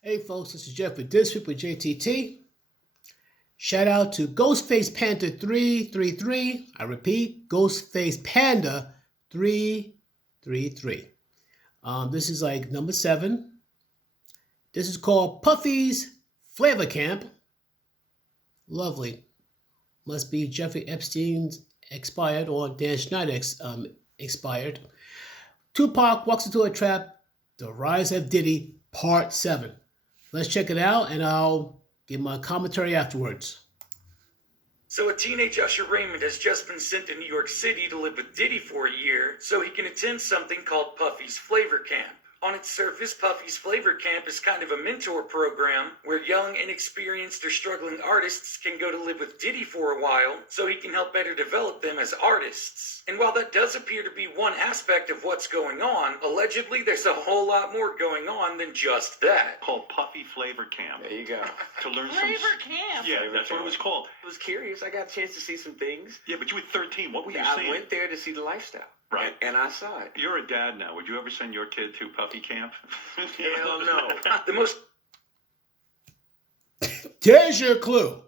Hey folks, this is Jeff with This Week with JTT. Shout out to Ghostface Panda 333. I repeat, Ghostface Panda 333. This is like number 7. This is called Puffy's Flavor Camp. Lovely. Must be Jeffrey Epstein's expired or Dan Schneider's expired. Tupac walks into a trap. The Rise of Diddy, Part 7. Let's check it out, and I'll give my commentary afterwards. So a teenage Usher Raymond has just been sent to New York City to live with Diddy for a year so he can attend something called Puffy's Flavor Camp. On its surface, Puffy's Flavor Camp is kind of a mentor program where young, inexperienced, or struggling artists can go to live with Diddy for a while so he can help better develop them as artists. And while that does appear to be one aspect of what's going on, allegedly there's a whole lot more going on than just that. Called Puffy Flavor Camp. There you go. To learn Flavor Camp. Yeah, that's what it was called. I was curious. I got a chance to see some things. Yeah, but you were 13. What were you I seeing? went there to see the lifestyle. Right. And I saw it. You're a dad now. Would you ever send your kid to Puffy Camp? Hell no. The most There's your clue.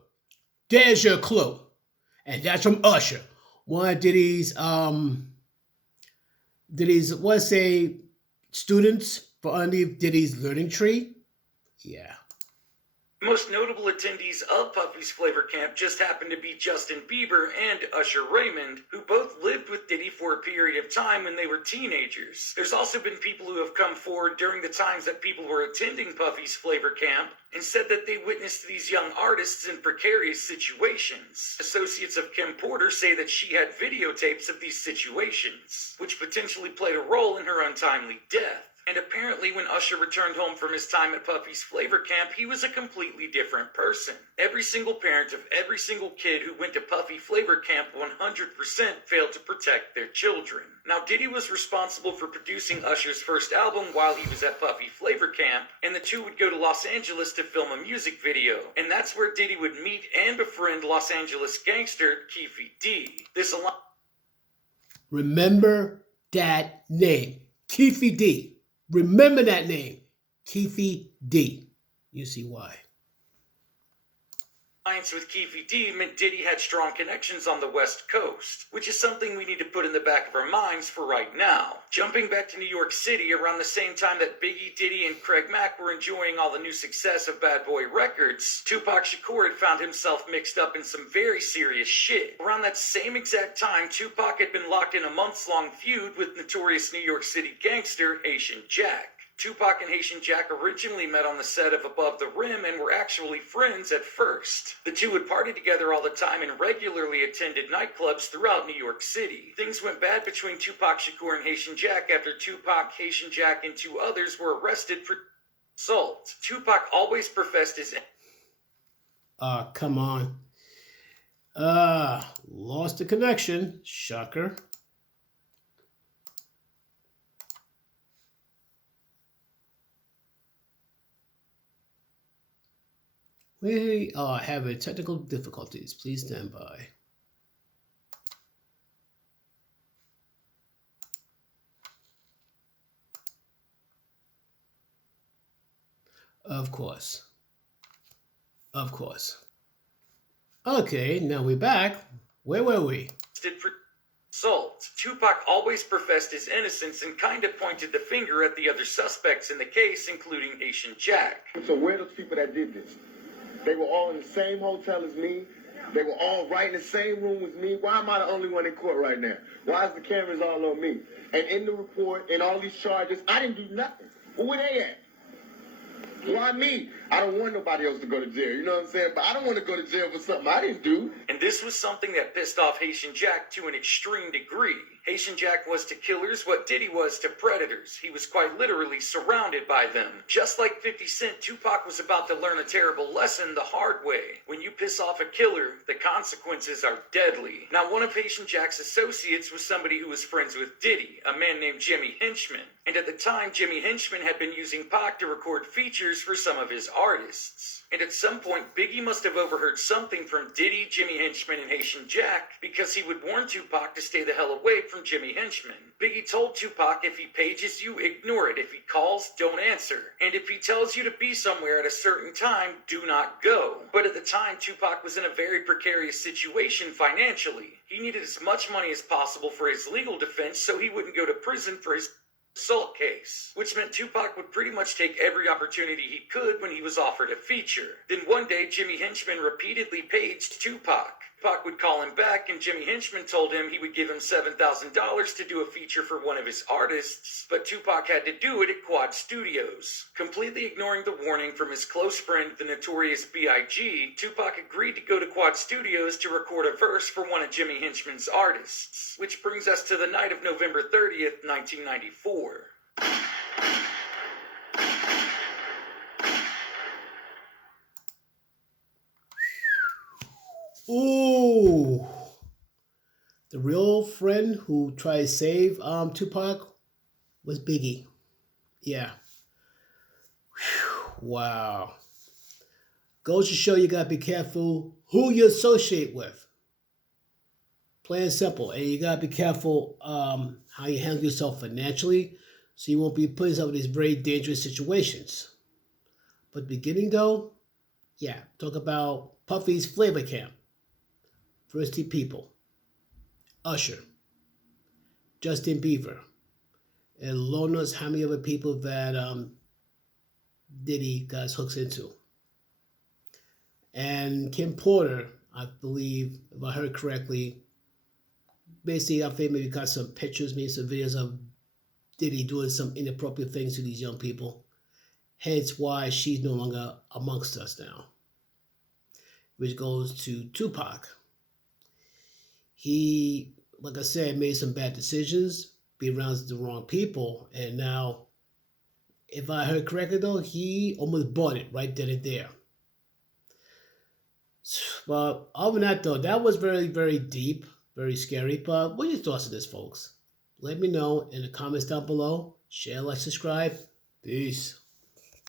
There's your clue. And that's from Usher. One of Diddy's let's say, students for underneath Diddy's learning tree. Yeah. most notable attendees of Puffy's Flavor Camp just happened to be Justin Bieber and Usher Raymond, who both lived with Diddy for a period of time when they were teenagers. There's also been people who have come forward during the times that people were attending Puffy's Flavor Camp and said that they witnessed these young artists in precarious situations. Associates of Kim Porter say that she had videotapes of these situations, which potentially played a role in her untimely death. And apparently when Usher returned home from his time at Puffy's Flavor Camp, he was a completely different person. Every single parent of every single kid who went to Puffy Flavor Camp 100% failed to protect their children. Now, Diddy was responsible for producing Usher's first album while he was at Puffy Flavor Camp, and the two would go to Los Angeles to film a music video. And that's where Diddy would meet and befriend Los Angeles gangster Keefe D. Remember that name, Keefe D. Remember that name, Keefe D. You see why. Alliance with Keefe D meant Diddy had strong connections on the West Coast, which is something we need to put in the back of our minds for right now. Jumping back to New York City around the same time that Biggie, Diddy, and Craig Mack were enjoying all the new success of Bad Boy Records, Tupac Shakur had found himself mixed up in some very serious shit. Around that same exact time, Tupac had been locked in a months-long feud with notorious New York City gangster Haitian Jack. Tupac and Haitian Jack originally met on the set of Above the Rim and were actually friends at first. The two would party together all the time and regularly attended nightclubs throughout New York City. Things went bad between Tupac Shakur and Haitian Jack after Tupac, Haitian Jack, and two others were arrested for assault. Tupac always professed his... Come on. Lost the connection. Shocker. We are having technical difficulties. Please stand by. Of course. Of course. Okay, now we're back. Where were we? For assault. Tupac always professed his innocence and kind of pointed the finger at the other suspects in the case, including Haitian Jack. So where are those people that did this? They were all in the same hotel as me. They were all right in the same room with me. Why am I the only one in court right now? Why is the cameras all on me? And in the report and all these charges, I didn't do nothing. Well, where they at? Why me? I don't want nobody else to go to jail, you know what I'm saying? But I don't want to go to jail for something I didn't do. And this was something that pissed off Haitian Jack to an extreme degree. Haitian Jack was to killers what Diddy was to predators. He was quite literally surrounded by them. Just like 50 Cent, Tupac was about to learn a terrible lesson the hard way. When you piss off a killer, the consequences are deadly. Now, one of Haitian Jack's associates was somebody who was friends with Diddy, a man named Jimmy Henchman. And at the time, Jimmy Henchman had been using Pac to record features for some of his artists. And at some point, Biggie must have overheard something from Diddy, Jimmy Henchman, and Haitian Jack because he would warn Tupac to stay the hell away from from Jimmy Henchman. Biggie told Tupac, if he pages you, ignore it. If he calls, don't answer. And if he tells you to be somewhere at a certain time, do not go. But at the time, Tupac was in a very precarious situation financially. He needed as much money as possible for his legal defense so he wouldn't go to prison for his assault case, which meant Tupac would pretty much take every opportunity he could when he was offered a feature. Then one day, Jimmy Henchman repeatedly paged Tupac. Tupac would call him back, and Jimmy Henchman told him he would give him $7,000 to do a feature for one of his artists, but Tupac had to do it at Quad Studios. Completely ignoring the warning from his close friend, the notorious B.I.G., Tupac agreed to go to Quad Studios to record a verse for one of Jimmy Henchman's artists, which brings us to the night of November 30th, 1994. Ooh. The real friend who tried to save Tupac was Biggie. Yeah. Whew. Wow. Goes to show you gotta be careful who you associate with. Plain and simple. And you gotta be careful how you handle yourself financially so you won't be put yourself in these very dangerous situations. But beginning though, yeah, talk about Puffy's Flavor Camp. First Team People, Usher, Justin Bieber, and Lord knows how many other people that Diddy got his hooks into. And Kim Porter, I believe, if I heard correctly, basically I think maybe got some pictures, maybe some videos of Diddy doing some inappropriate things to these young people. Hence why she's no longer amongst us now. Which goes to Tupac. He, like I said, made some bad decisions, be around the wrong people, and now, if I heard correctly though, he almost bought it right then and there. But other than that though, that was very, very deep, very scary. But what are your thoughts on this, folks? Let me know in the comments down below. Share, like, subscribe. Peace.